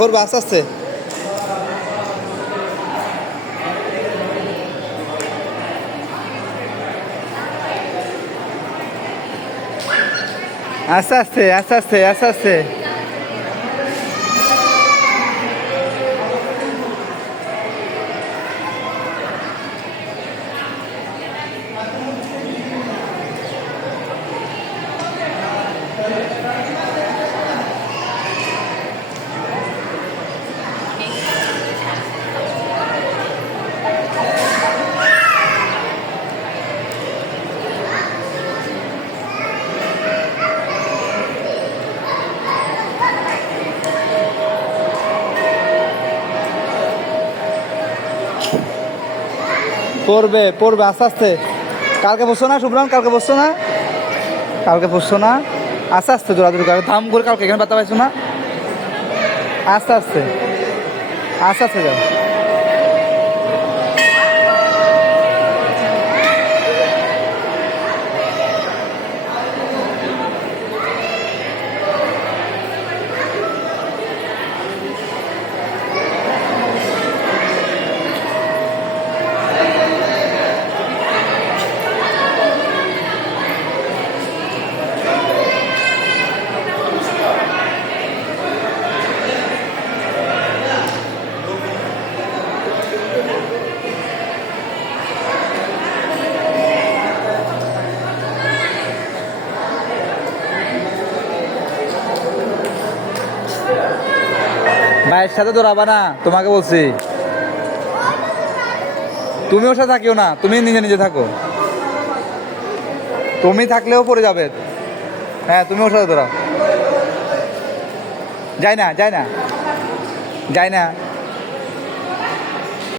করবো আস্তে আস্তে আস্তে আস্তে আস্তে আস্তে আস্তে আস্তে পড়বে পড়বে আস্তে আস্তে। কালকে বসছো না শুভ্রাম? কালকে বসছো না? কালকে বসছো না? আস্তে আস্তে দৌড়াদৌড়ি করে ধাম করে। কালকে এখানে ব্যথা পাইছো না? আস্তে আস্তে আস্তে আস্তে যাও। ভাইয়ের সাথে দৌড়াবা না, তোমাকে বলছি। তুমি ওর সাথে থাকিও না, তুমি নিজে নিজে থাকো। তুমি থাকলেও পড়ে যাবে। হ্যাঁ, তুমি ওর সাথে দৌড়াও। যাই না যাই না যাই না।